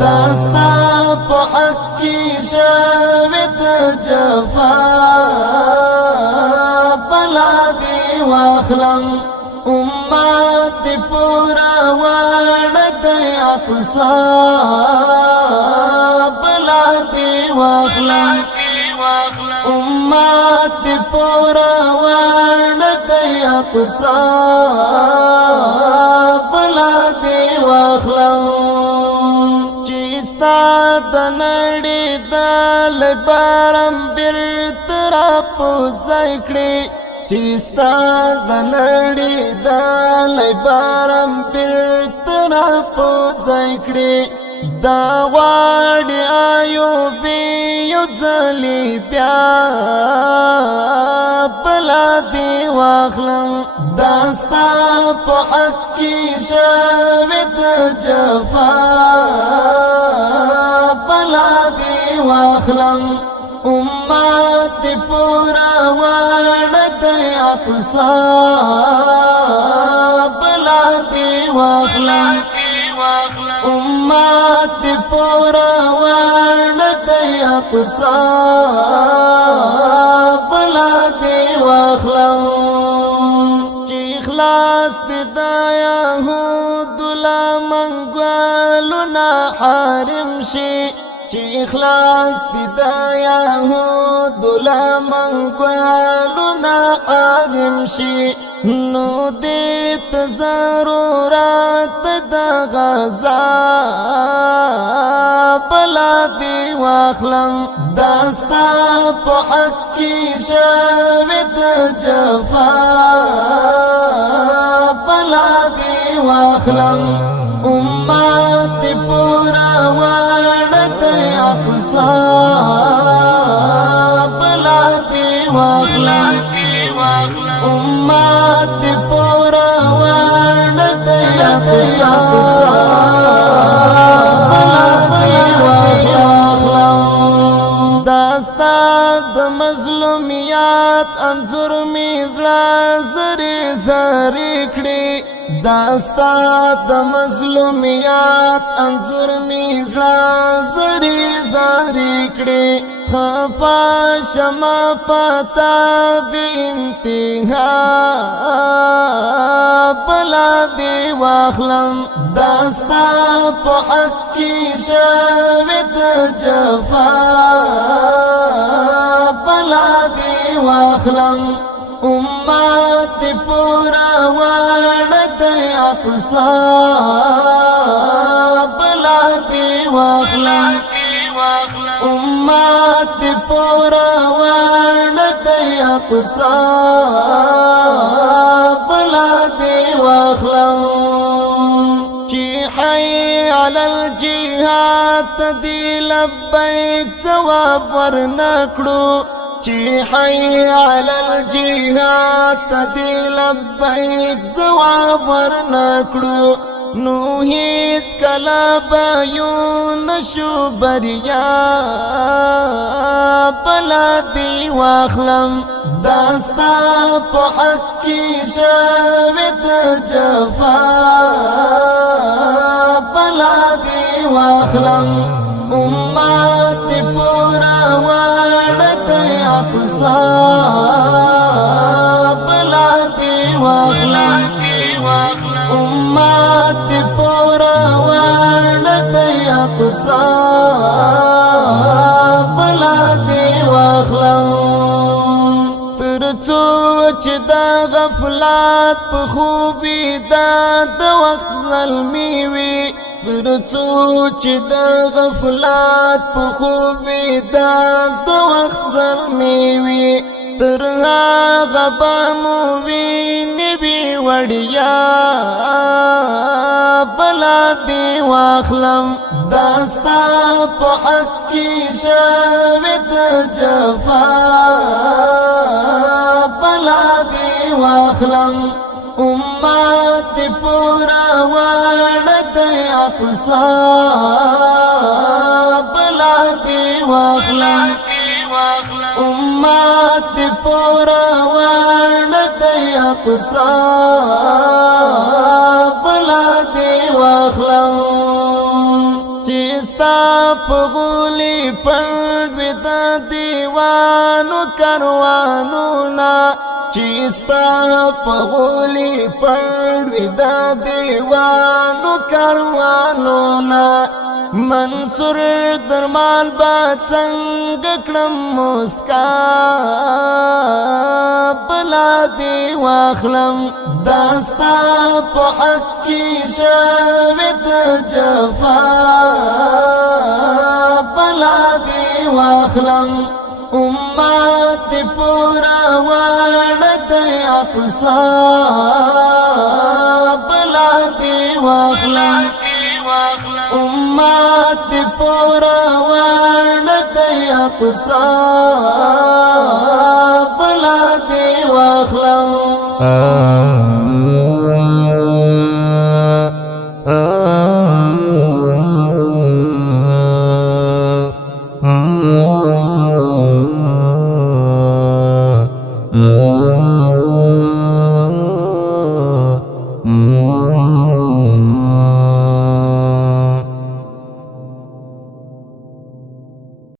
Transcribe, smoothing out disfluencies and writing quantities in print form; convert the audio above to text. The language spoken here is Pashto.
داستا په اکی شوید جفا بلا دی واخلم امت پورا وارد اقصا بلا دی واخلم امت پورا وارد اقصا بلا دی واخلم چیستا دنړې دل بارم بیرترا پوځای کړې چیستا دنړې دل بارم بیرترا پوځای کړې دا واړې ایوب یو ځلې بیا بلا دی واخلم داستا په اکی شوید جفا بلا دی واخلم امت پورا وارد اقصا بلا دی واخلم امت پورا وارد اقصا بلا دی واخلم چی اخلاص دی دا یهود لمنگوالونا حارم شي چی اخلاص دی دا یهود لمنگوالونا حارم شي نو دیت ضرورت دا غزا بلا دی واخلم داستا په اکی شوید جفا بلا دی واخلم امت پورا وارد اقصا بلا دی واخلم امت پورا وارد اقصا بلا دی واخلم داستا د مظلومیات انظر می زړه زری زری کړي داستا د مظلومیات انظر می زړه زری زری کړي خفا شما پتا بی انتہا بلا دی واخلم داستا په اکی شوید جفا بلا دی واخلم امت پورا وارد اقصا بلا دی واخلم امت پورا وارد اقصا بلا دی واخلم چی حی علی الجهاد دی لبیک ثواب ورنکړو چی حی علی الجهاد دی لبیک ثواب ورنکړو نو هیڅ کلا بایو نشو بریا بلا دی واخلم داستا په اکی شوید جفا بلا دی واخلم امت پورا وارد اقصا بلا دی واخلم امت پورا وارد اقصا بلا دی واخلم ترڅو چې دا غفلات په خوبي دا د وخت ظلمي وي ترڅو چې دا غفلات په خوبي دا د وخت ظلمي وي تر هغه به مو وینې وي وړیا بلا دی واخلم داستا په اکی شوید جفا بلا دی واخلم امت دی پورا واړه د اقصا بلا دی واخلم امت دی پورا واړه د اقصا بلا دی واخلم چستا پغولی پړ د دیوانو کاروانو نا چستا پغولی پړ د دیوانو کاروانو نا منصور درمان با څنګه کړم مسکا بلا دی واخلم داستا په حق کې شوه د جفا بلا دی واخلم امت پورا واړه د اقصا بلا دی واخلم امت پورا واړه د اقصا بلا دی واخلم